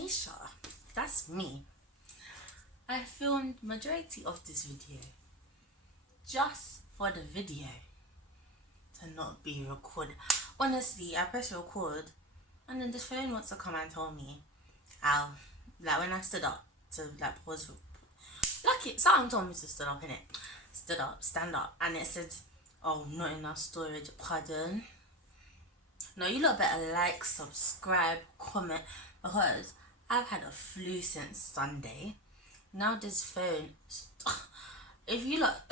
Tanisha, that's me. I filmed majority of this video just for the video to not be recorded. Honestly, I pressed record and then the phone wants to come and tell me how, like when I stood up to like pause, lucky something told me to stand up, and it said, oh, not enough storage, pardon. No, you lot better like, subscribe, comment, because I've had a flu since Sunday. Now this phone, if you lot,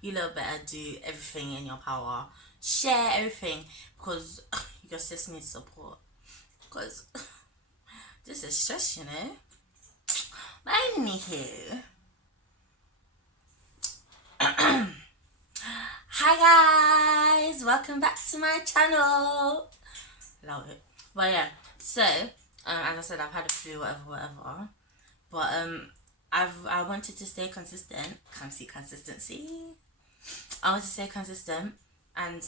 you lot better do everything in your power. Share everything, because your sis needs support. Because this is stress, you know. But anywho, hi guys, welcome back to my channel. Love it. But yeah, so as I said, I've had a flu, whatever. But I wanted to stay consistent. Can't see consistency. I want to stay consistent, and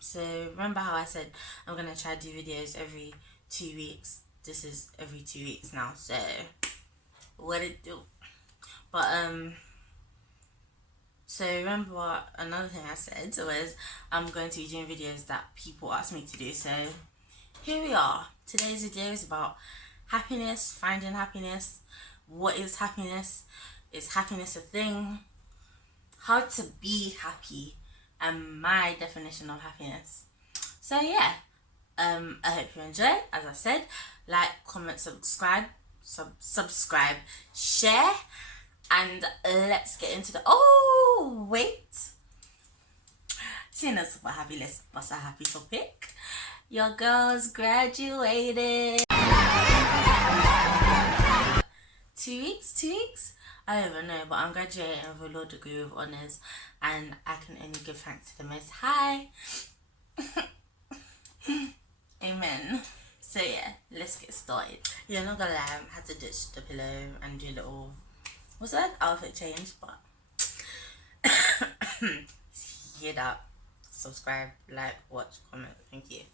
so remember how I said I'm gonna try to do videos every 2 weeks. This is every 2 weeks now. So what it do? But so remember what another thing I said was I'm going to be doing videos that people ask me to do. So here we are. Today's video is about happiness, finding happiness. What is happiness? Is happiness a thing? How to be happy, and my definition of happiness. So yeah, I hope you enjoy. As I said, like, comment, subscribe, share, and let's get into the. Oh wait, seeing as we're happy, let's bust a happy topic. Your girls graduated. 2 weeks? 2 weeks? I don't even know, but I'm graduating with a law degree with honours, and I can only give thanks to the Most High. Amen. So yeah, let's get started. You're not gonna lie, I had to ditch the pillow and do a little, what's that, outfit change, but hear that, subscribe, like, watch, comment, thank you.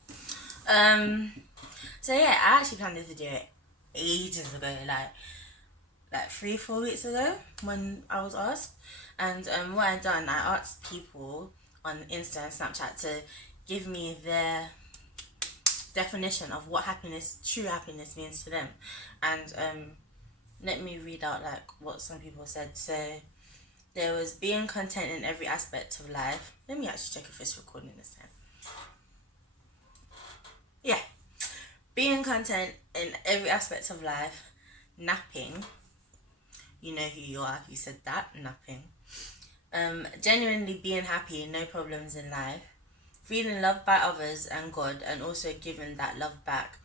So yeah, I actually planned this video ages ago, like 3-4 weeks ago, when I was asked. And what I done, I asked people on Insta and Snapchat to give me their definition of what happiness, true happiness, means to them. And let me read out like what some people said. So there was being content in every aspect of life. Let me actually check if it's recording this time. Yeah, being content in every aspect of life. Napping, you know who you are, you said that, napping. Genuinely being happy, no problems in life. Feeling loved by others and God, and also giving that love back.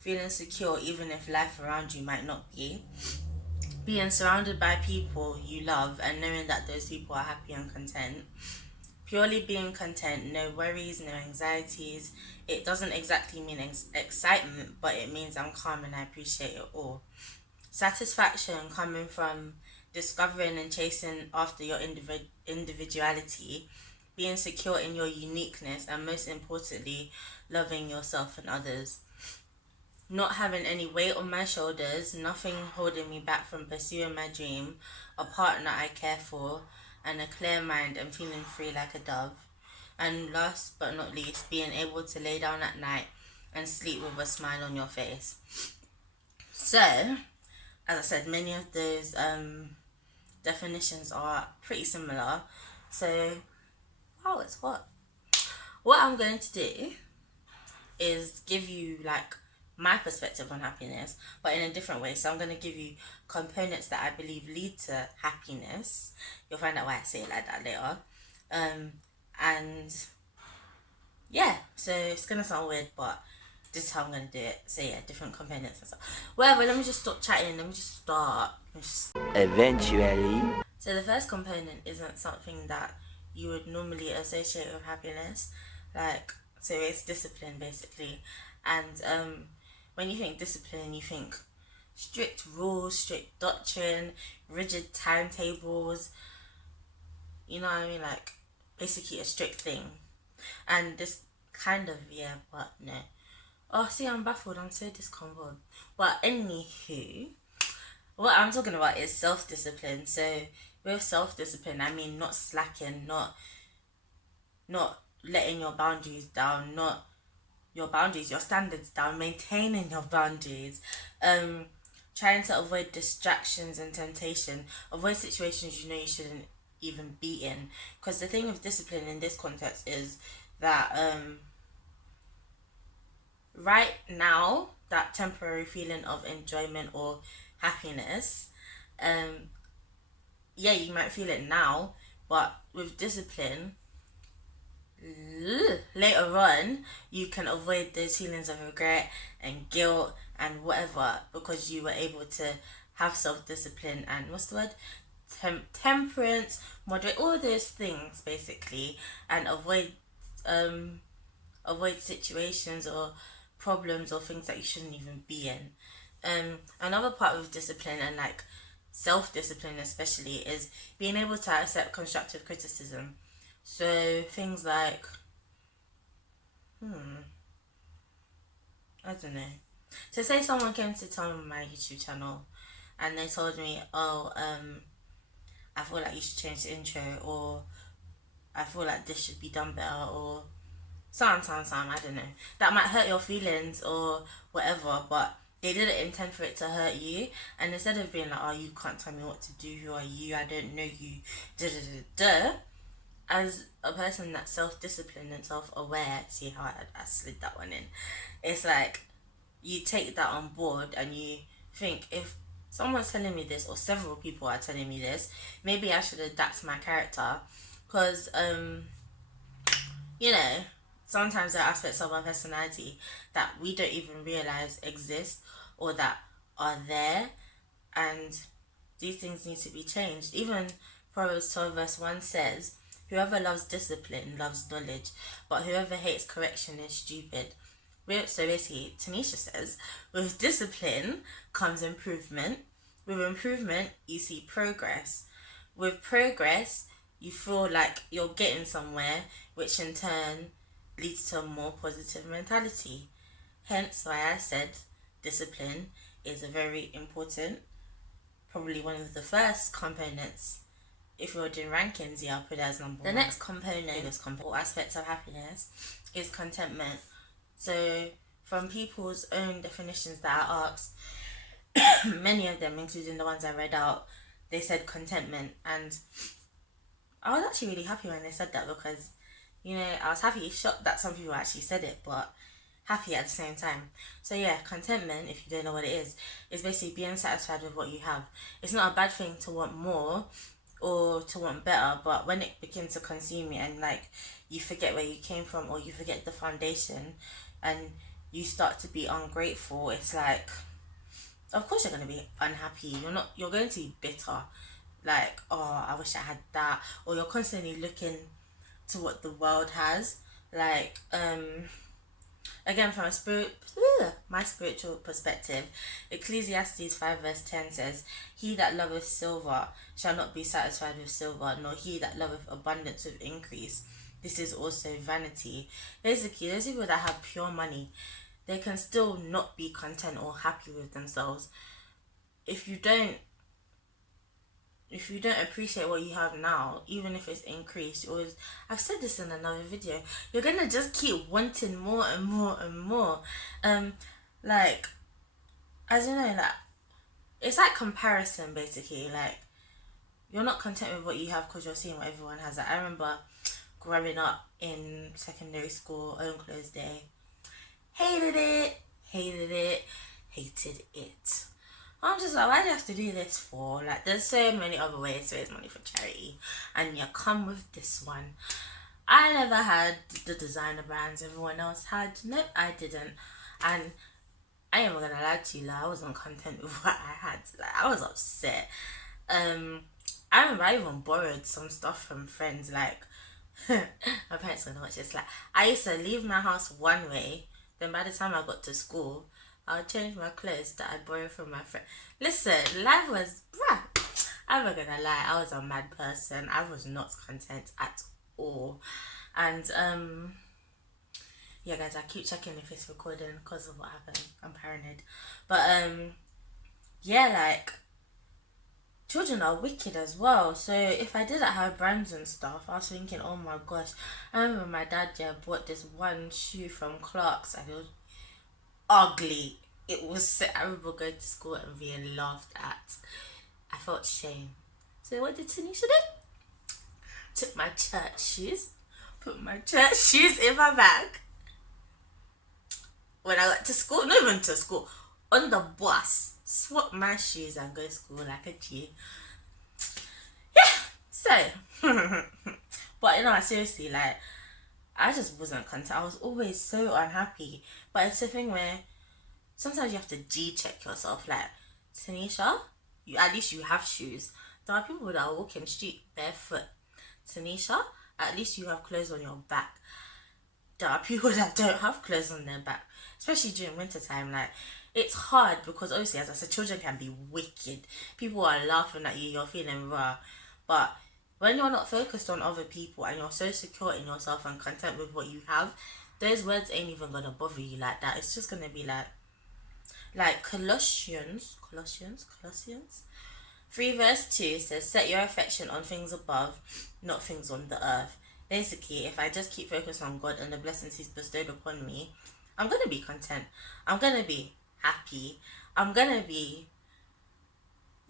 Feeling secure even if life around you might not be. Being surrounded by people you love and knowing that those people are happy and content. Purely being content, no worries, no anxieties. It doesn't exactly mean excitement, but it means I'm calm and I appreciate it all. Satisfaction coming from discovering and chasing after your individuality, being secure in your uniqueness, and most importantly, loving yourself and others. Not having any weight on my shoulders, nothing holding me back from pursuing my dream, a partner I care for, and a clear mind and feeling free like a dove. And last but not least, being able to lay down at night and sleep with a smile on your face. So, as I said, many of those definitions are pretty similar. So, wow, it's hot. What I'm going to do is give you like my perspective on happiness, but in a different way. So I'm going to give you components that I believe lead to happiness. You'll find out why I say it like that later. And yeah, so it's going to sound weird, but this is how I'm going to do it. So yeah, different components and stuff. Whatever, let me just stop chatting. Let me just start. Eventually. So the first component isn't something that you would normally associate with happiness. Like, so it's discipline basically. And when you think discipline, you think strict rules, strict doctrine, rigid timetables. You know what I mean? Like, basically a strict thing. And this kind of, yeah, but no. Oh, see, I'm baffled. I'm so disconvolted. But anywho, what I'm talking about is self-discipline. So with self-discipline, I mean not slacking, not letting your boundaries down, not your boundaries, your standards down, maintaining your boundaries, um, trying to avoid distractions and temptation, avoid situations you know you shouldn't even be in. Because the thing with discipline in this context is that right now, that temporary feeling of enjoyment or happiness, um, yeah, you might feel it now, but with discipline, later on you can avoid those feelings of regret and guilt and whatever because you were able to have self-discipline and what's the word, temperance, moderate, all those things basically, and um avoid situations or problems or things that you shouldn't even be in. Another part of discipline and like self-discipline especially is being able to accept constructive criticism. So things like, I don't know. So say someone came to tell me my YouTube channel and they told me, oh, I feel like you should change the intro, or I feel like this should be done better, or some, I don't know. That might hurt your feelings or whatever, but they didn't intend for it to hurt you. And instead of being like, oh, you can't tell me what to do, who are you, I don't know you, da da da da, as a person that's self-disciplined and self-aware, see how I slid that one in, it's like you take that on board and you think, if someone's telling me this or several people are telling me this, maybe I should adapt my character. Because you know, sometimes there are aspects of our personality that we don't even realize exist or that are there, and these things need to be changed. Even Proverbs 12 verse 1 says, whoever loves discipline loves knowledge, but whoever hates correction is stupid. So basically, Tanisha says, with discipline comes improvement. With improvement, you see progress. With progress, you feel like you're getting somewhere, which in turn leads to a more positive mentality. Hence why I said discipline is a very important, probably one of the first components. If we were doing rankings, yeah, I'll put it as number one. The next component, or aspects of happiness, is contentment. So, from people's own definitions that I asked, many of them, including the ones I read out, they said contentment. And I was actually really happy when they said that because, you know, I was happy, shocked that some people actually said it, but happy at the same time. So yeah, contentment, if you don't know what it is basically being satisfied with what you have. It's not a bad thing to want more or to want better, but when it begins to consume you and like you forget where you came from or you forget the foundation and you start to be ungrateful, it's like, of course you're going to be unhappy. You're going to be bitter, like, oh, I wish I had that, or you're constantly looking to what the world has, like, again, from my spiritual perspective, Ecclesiastes 5 verse 10 says, he that loveth silver shall not be satisfied with silver, nor he that loveth abundance with increase. This is also vanity. Basically, those people that have pure money, they can still not be content or happy with themselves. If you don't appreciate what you have now, even if it's increased, you always, I've said this in another video, you're gonna just keep wanting more and more and more. Like, I don't know, like, it's like comparison basically. Like, you're not content with what you have because you're seeing what everyone has. Like, I remember growing up in secondary school, own clothes day, hated it, hated it. I'm just like, why do you have to do this for? Like, there's so many other ways to raise money for charity, and you come with this one. I never had the designer brands everyone else had. Nope, I didn't. And I ain't gonna lie to you, like, I wasn't content with what I had. Like, I was upset. I remember I even borrowed some stuff from friends. Like, my parents don't know what it's like. I used to leave my house one way, then by the time I got to school, I'll change my clothes that I borrowed from my friend. Listen, life was, I'm not gonna lie, I was a mad person. I was not content at all. And Yeah, guys, I keep checking if it's recording because of what happened. I'm paranoid. But yeah, like children are wicked as well. So if I didn't have brands and stuff, I was thinking, oh my gosh. I remember my dad bought this one shoe from Clark's and it was ugly. It was so, I remember going to school and being laughed at. I felt shame. So what did Tanisha do? Took my church shoes, put my church shoes in my bag. When I got to school, not even to school, on the bus, swap my shoes and go to school like a G. Yeah, so, but you know, seriously, like, I just wasn't content. I was always so unhappy. But it's a thing where sometimes you have to G-check yourself. Like, Tanisha, you at least you have shoes. There are people that are walking street barefoot. Tanisha, at least you have clothes on your back. There are people that don't have clothes on their back, especially during winter time. Like, it's hard because obviously, as I said, children can be wicked. People are laughing at you, you're feeling raw. But when you're not focused on other people and you're so secure in yourself and content with what you have, those words ain't even gonna bother you like that. It's just gonna be like Colossians 3 verse 2 says, set your affection on things above, not things on the earth. Basically, if I just keep focused on God and the blessings He's bestowed upon me, I'm going to be content. I'm going to be happy. I'm going to be,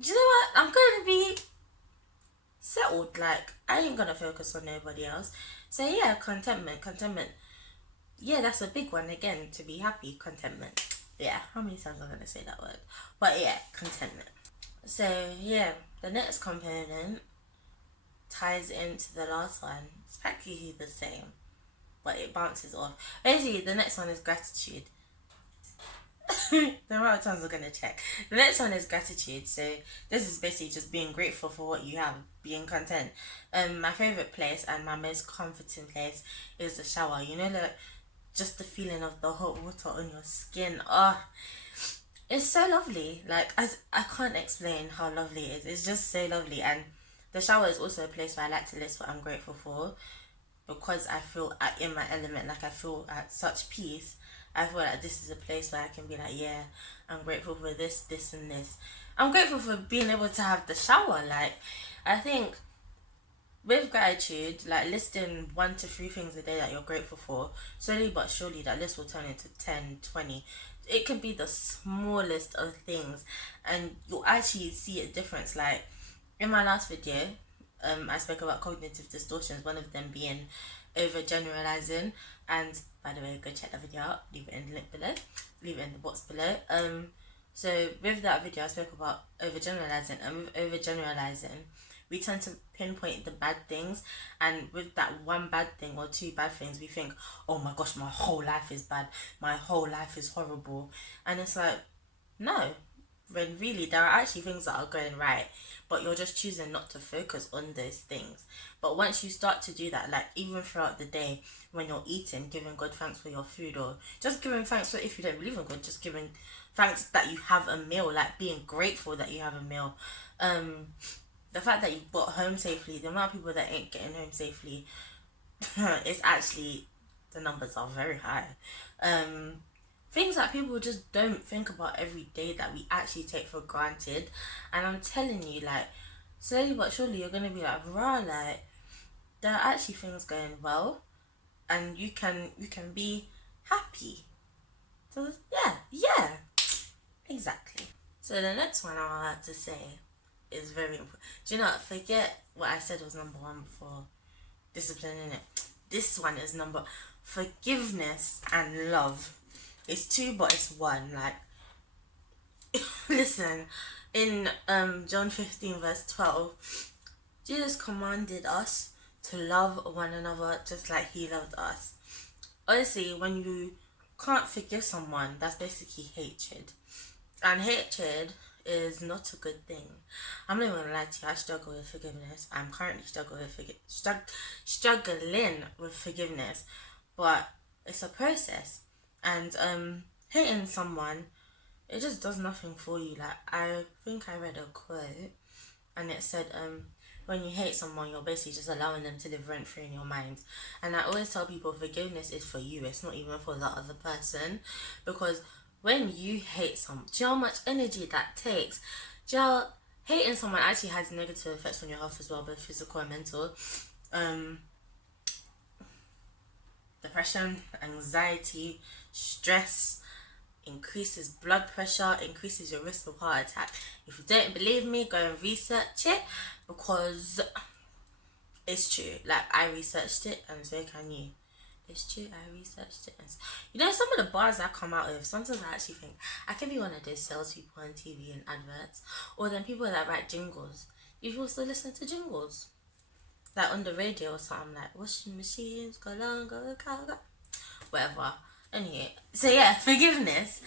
do you know what? I'm going to be settled. Like, I ain't going to focus on nobody else. So yeah, contentment. Yeah, that's a big one again, to be happy, contentment. Yeah, how many times am I going to say that word? But yeah, contentment. So yeah, the next component ties into the last one. It's practically the same, but it bounces off. Basically, the next one is gratitude. The amount of times we're gonna check. The next one is gratitude. So this is basically just being grateful for what you have, being content. My favorite place and my most comforting place is the shower. You know, just the feeling of the hot water on your skin. Oh, it's so lovely. Like, I can't explain how lovely it is. It's just so lovely. And the shower is also a place where I like to list what I'm grateful for, because I feel in my element. Like, I feel at such peace. I feel like this is a place where I can be like, yeah, I'm grateful for this, this, and this. I'm grateful for being able to have the shower. Like, I think with gratitude, like listing 1 to 3 things a day that you're grateful for, slowly but surely that list will turn into 10, 20. It could be the smallest of things, and you'll actually see a difference. Like in my last video, I spoke about cognitive distortions, one of them being overgeneralizing. And by the way, go check that video out, leave it in the link below, leave it in the box below. So with that video I spoke about overgeneralizing, and with overgeneralizing we tend to pinpoint the bad things, and with that one bad thing or 2 bad things we think, oh my gosh, my whole life is bad, my whole life is horrible. And it's like, no, when really there are actually things that are going right, but you're just choosing not to focus on those things. But once you start to do that, like even throughout the day when you're eating, giving God thanks for your food, or just giving thanks for, if you don't believe in God, just giving thanks that you have a meal, like being grateful that you have a meal. The fact that you got home safely, the amount of people that ain't getting home safely, it's actually, the numbers are very high. Things that people just don't think about every day that we actually take for granted. And I'm telling you, like, slowly but surely you're gonna be like, rah, like, there are actually things going well, and you can be happy. So yeah, exactly. So the next one I want to say is very important. Do you know, forget what I said was number 1 before. Discipline, in it. This one is number, forgiveness and love. It's 2 but it's 1. Like, listen, in John 15 verse 12, Jesus commanded us to love one another just like He loved us. Honestly, when you can't forgive someone, that's basically hatred. And hatred is not a good thing. I'm not even gonna lie to you, I struggle with forgiveness. I'm currently struggling with forgiveness. But it's a process. And hating someone, it just does nothing for you. Like, I think I read a quote and it said, when you hate someone, you're basically just allowing them to live rent free in your mind. And I always tell people forgiveness is for you, it's not even for the other person. Because when you hate someone, do you know how much energy that takes? Do you know, hating someone actually has negative effects on your health as well, both physical and mental. Depression, anxiety, stress, increases blood pressure, increases your risk of heart attack. If you don't believe me, go and research it, because it's true. Like, I researched it, and so can you. It's true, I researched it. You know, some of the bars I come out with, sometimes I actually think I could be one of those salespeople on TV and adverts, or then people that write jingles. You also listen to jingles, like on the radio or something, like washing machines, go long, go, whatever. Anyway, so yeah, forgiveness.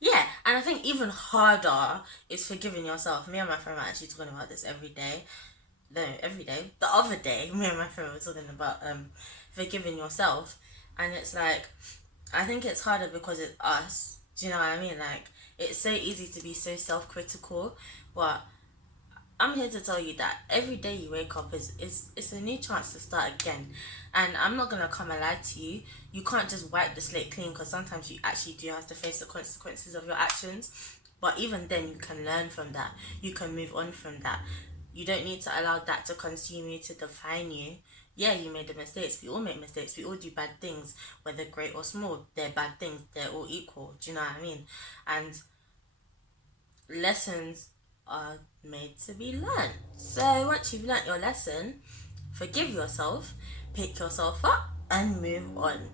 Yeah, and I think even harder is forgiving yourself. Me and my friend are actually talking about this every day. No, every day. The other day, me and my friend were talking about forgiving yourself, and it's like, I think it's harder because it's us. Do you know what I mean? Like, it's so easy to be so self-critical, but I'm here to tell you that every day you wake up is it's a new chance to start again. And I'm not gonna come and lie to you. You can't just wipe the slate clean, because sometimes you actually do have to face the consequences of your actions. But even then, you can learn from that. You can move on from that. You don't need to allow that to consume you, to define you. Yeah, you made the mistakes. We all make mistakes. We all do bad things, whether great or small. They're bad things. They're all equal. Do you know what I mean? And lessons are made to be learned. So once you've learnt your lesson, forgive yourself, pick yourself up, and move on.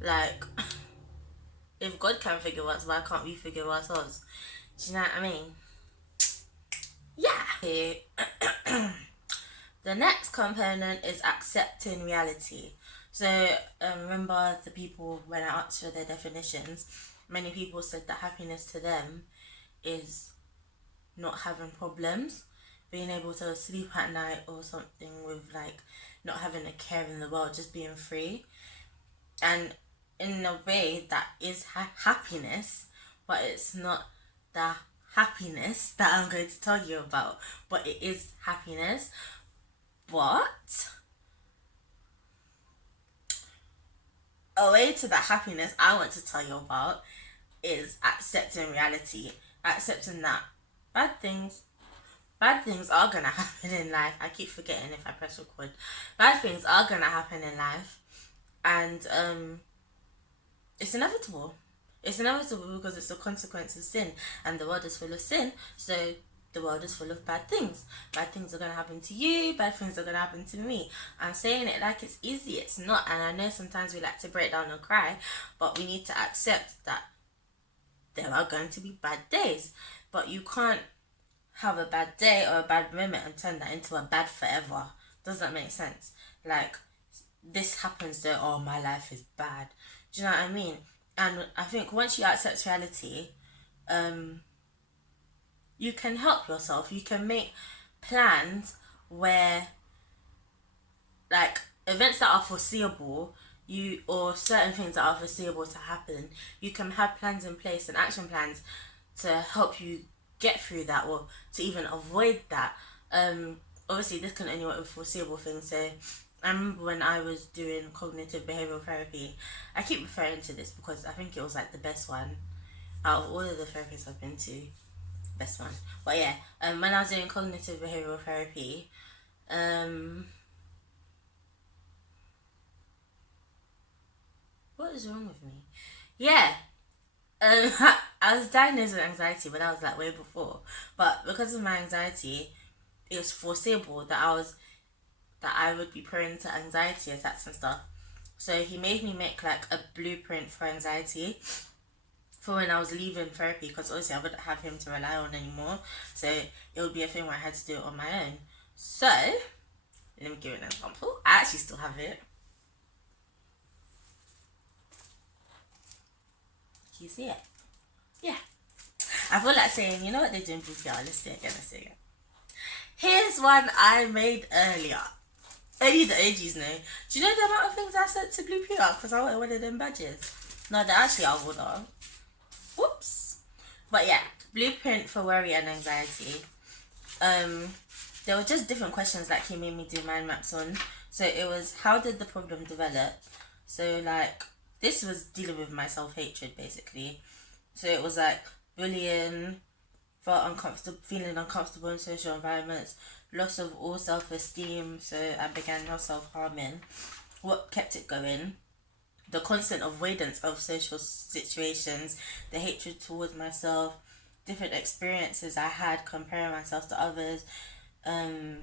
Like, if God can forgive us, why can't we forgive ourselves? Do you know what I mean? Yeah. The next component is accepting reality. So remember the people, when I asked for their definitions, many people said that happiness to them is not having problems, being able to sleep at night or something, with like not having a care in the world, just being free. And in a way, that is happiness, but it's not the happiness that I'm going to tell you about. But it is happiness. But a way to that happiness I want to tell you about is accepting reality. Accepting that bad things are gonna happen in life. I keep forgetting if I press record. Bad things are gonna happen in life, and it's inevitable. It's inevitable because it's a consequence of sin, and the world is full of sin. So the world is full of bad things. Bad things are gonna happen to you. Bad things are gonna happen to me. I'm saying it like it's easy. It's not, and I know sometimes we like to break down and cry, but we need to accept that there are going to be bad days. But you can't have a bad day or a bad moment and turn that into a bad forever. Does that make sense? Like, this happens, so, oh, my life is bad. Do you know what I mean? And I think once you accept reality, you can help yourself. You can make plans where, like, events that are foreseeable, or certain things that are foreseeable to happen, you can have plans in place and action plans to help you get through that, or to even avoid that. Obviously this can only work with foreseeable things. So I remember when I was doing cognitive behavioral therapy, I keep referring to this because I think it was like the best one out of all of the therapies I've been to. Best one. But yeah, when I was doing cognitive behavioral therapy, what is wrong with me? Yeah, I was diagnosed with anxiety, but that was like way before. But because of my anxiety, it was foreseeable that I would be prone to anxiety attacks and stuff. So he made me make like a blueprint for anxiety for when I was leaving therapy, because obviously I wouldn't have him to rely on anymore. So it would be a thing where I had to do it on my own. So let me give you an example. I actually still have it. Can you see it? Yeah. I feel like saying, you know what they're doing BPR? Let's do it again. Here's one I made earlier. Only the OGs know. Do you know the amount of things I sent to Blue PR because I wanted one of them badges? No, they're actually I would have. Whoops. But yeah, blueprint for worry and anxiety. there were just different questions like he made me do mind maps on. So it was, how did the problem develop? So like this was dealing with my self-hatred basically. So it was like bullying, feeling uncomfortable in social environments, loss of all self-esteem. So I began self-harming. What kept it going? The constant avoidance of social situations, the hatred towards myself, different experiences I had comparing myself to others, um,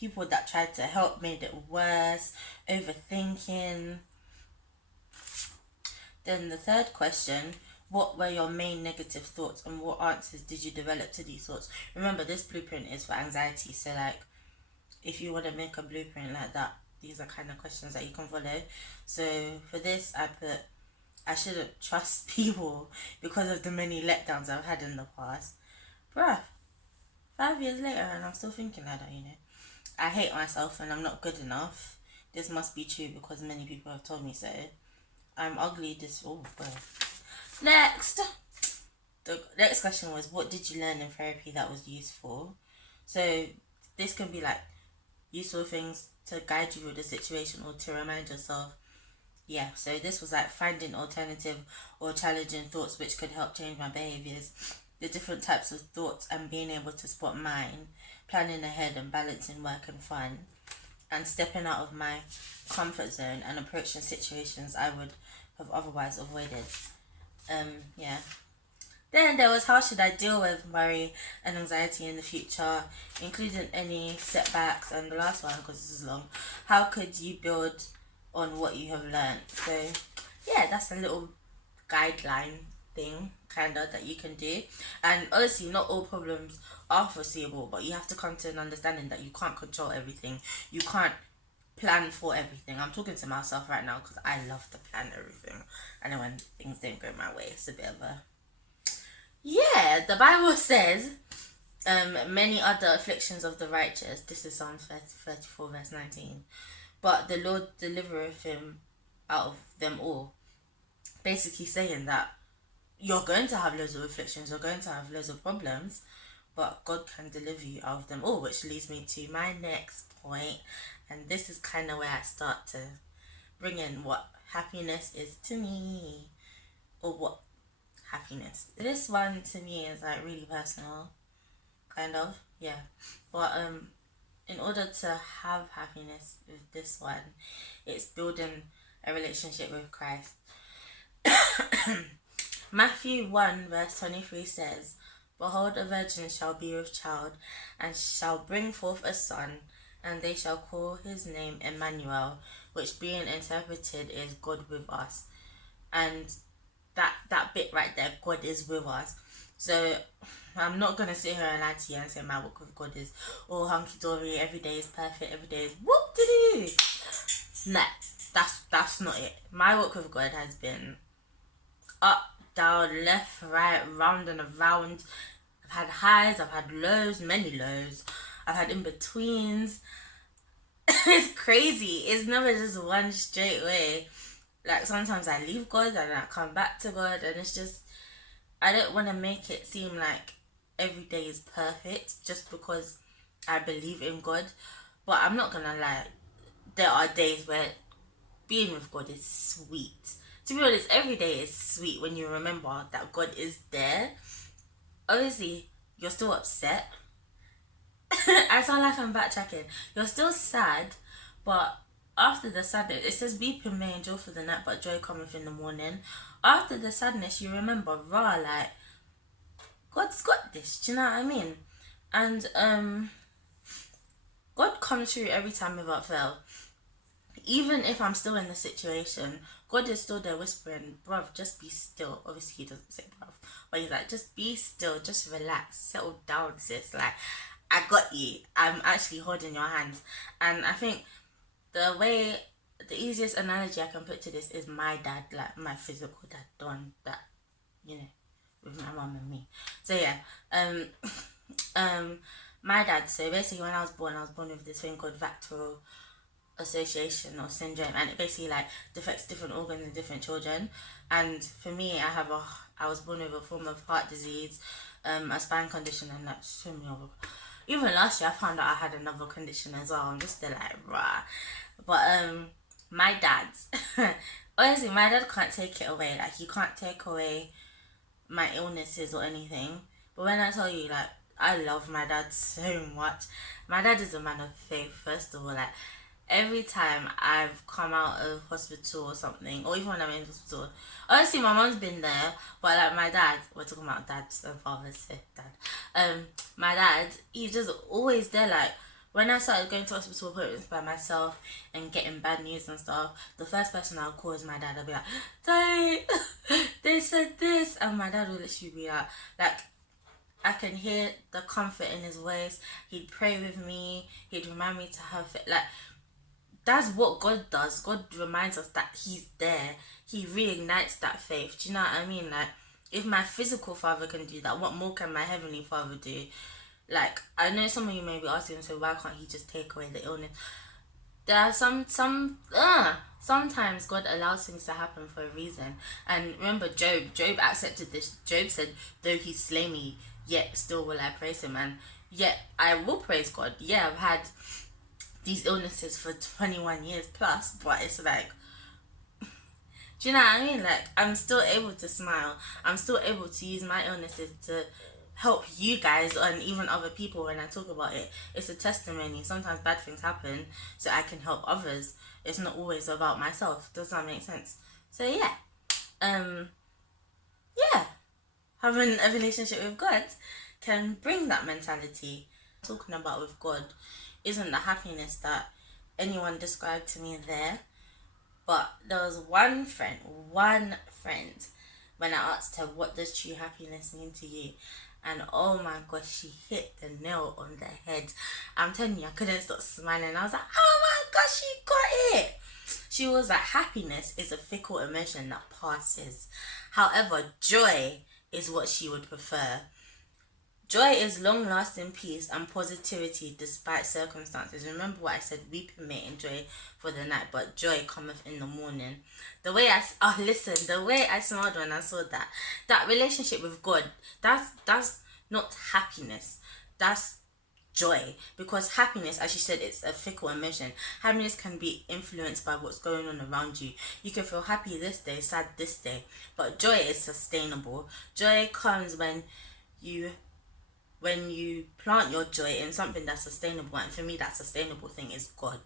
people that tried to help made it worse, overthinking. Then the third question, what were your main negative thoughts and what answers did you develop to these thoughts? Remember, this blueprint is for anxiety, so like if you want to make a blueprint like that, these are kind of questions that you can follow. So for this, I put, I shouldn't trust people because of the many letdowns I've had in the past. Bruh, 5 years later and I'm still thinking like that, you know. I hate myself and I'm not good enough. This must be true because many people have told me so. I'm ugly, Next! The next question was, what did you learn in therapy that was useful? So this can be like useful things to guide you through the situation or to remind yourself. Yeah, so this was like finding alternative or challenging thoughts which could help change my behaviors, the different types of thoughts and being able to spot mine, planning ahead and balancing work and fun, and stepping out of my comfort zone and approaching situations I would have otherwise avoided. Yeah. Then there was, how should I deal with worry and anxiety in the future, including any setbacks, and the last one, because this is long, how could you build on what you have learned? So yeah, that's a little guideline thing kind of that you can do. And honestly, not all problems are foreseeable, but you have to come to an understanding that you can't control everything. You can't plan for everything. I'm talking to myself right now because I love to plan everything, and then when things don't go my way, it's a bit of a, yeah. The Bible says many other afflictions of the righteous, this is Psalm 34 verse 19, but the Lord delivereth him out of them all. Basically saying that you're going to have loads of afflictions, you're going to have loads of problems, but God can deliver you out of them all, which leads me to my next point. And this is kind of where I start to bring in what happiness is to me, or what happiness. This one to me is like really personal, kind of, yeah. But in order to have happiness with this one, it's building a relationship with Christ. Matthew 1 verse 23 says, behold, a virgin shall be with child, and shall bring forth a son, and they shall call his name Emmanuel, which being interpreted is God with us. And that bit right there, God is with us. So I'm not gonna sit here and lie to you and say my walk with God is all hunky dory, every day is perfect, every day is whoop de doo. Nah, that's not it. My walk with God has been up, down, left, right, round and around. I've had highs, I've had lows, many lows. I've had in betweens. It's crazy. It's never just one straight way. Like sometimes I leave God and I come back to God, and it's just, I don't want to make it seem like every day is perfect just because I believe in God. But I'm not gonna lie, there are days where being with God is sweet. To be honest, every day is sweet when you remember that God is there. Obviously, you're still upset. I sound like I'm backtracking. You're still sad, but after the sadness, it says weeping may endure for the night, but joy cometh in the morning. After the sadness, you remember, like, God's got this. Do you know what I mean? And God comes through every time without fail. Even if I'm still in the situation, God is still there whispering, bruv, just be still. Obviously, he doesn't say bruv, but he's like, just be still, just relax, settle down, sis. Like, I got you. I'm actually holding your hands. And I think the easiest analogy I can put to this is my dad, like my physical dad, the one that, you know, with my mum and me. So yeah, my dad. So basically, when I was born with this thing called Vactal association or syndrome, and it basically like affects different organs in different children. And for me, I was born with a form of heart disease, a spine condition, and like so many other Even last year, I found out I had another condition as well. I'm just still like, rah. But my dad, honestly, my dad can't take it away. Like, he can't take away my illnesses or anything. But when I tell you, like, I love my dad so much. My dad is a man of faith, first of all. Like, every time I've come out of hospital or something, or even when I'm in hospital, honestly, my mom's been there, but like my dad, we're talking about dads and fathers, so dad. My dad, he's just always there. Like, when I started going to hospital appointments by myself and getting bad news and stuff, the first person I'll call is my dad. I'll be like, Daddy, they said this, and my dad will literally be like, I can hear the comfort in his voice. He'd pray with me. He'd remind me to have it. Like, that's what God does. God reminds us that he's there. He reignites that faith. Do you know what I mean? Like, if my physical father can do that, what more can my heavenly father do? Like, I know some of you may be asking, so why can't he just take away the illness? There are sometimes God allows things to happen for a reason. And remember Job accepted this. Job said, though he slay me, yet still will I praise him. And yet I will praise God. Yeah, I've had these illnesses for 21 years plus, but it's like, do you know what I mean? Like, I'm still able to smile. I'm still able to use my illnesses to help you guys and even other people when I talk about it. It's a testimony. Sometimes bad things happen so I can help others. It's not always about myself. Does that make sense? So yeah. Yeah. Having a relationship with God can bring that mentality. Talking about with God isn't the happiness that anyone described to me there. But there was one friend, when I asked her, what does true happiness mean to you? And oh my gosh, she hit the nail on the head. I'm telling you, I couldn't stop smiling. I was like, oh my gosh, she got it. She was like, happiness is a fickle emotion that passes. However, joy is what she would prefer. Joy is long-lasting peace and positivity despite circumstances. Remember what I said, weeping may endure for the night, but joy cometh in the morning. The way I smiled when I saw that relationship with God, that's not happiness. That's joy. Because happiness, as you said, it's a fickle emotion. Happiness can be influenced by what's going on around you. You can feel happy this day, sad this day, but joy is sustainable. Joy comes when you plant your joy in something that's sustainable. And for me, that sustainable thing is God.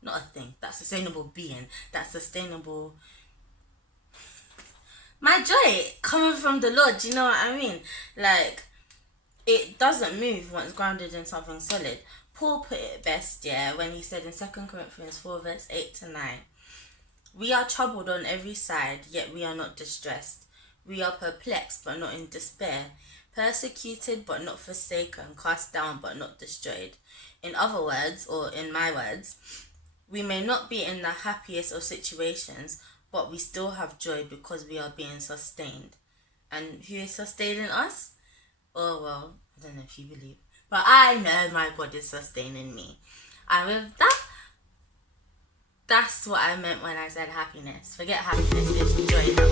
Not a thing. That sustainable being. That sustainable... My joy coming from the Lord. Do you know what I mean? Like, it doesn't move once grounded in something solid. Paul put it best, yeah, when he said in 2 Corinthians 4 verse 8 to 9, we are troubled on every side, yet we are not distressed. We are perplexed, but not in despair. Persecuted, but not forsaken. Cast down, but not destroyed. In other words, or in my words, we may not be in the happiest of situations, but we still have joy because we are being sustained. And who is sustaining us? Oh, well, I don't know if you believe. But I know my God is sustaining me. And with that, that's what I meant when I said happiness. Forget happiness, it's joy.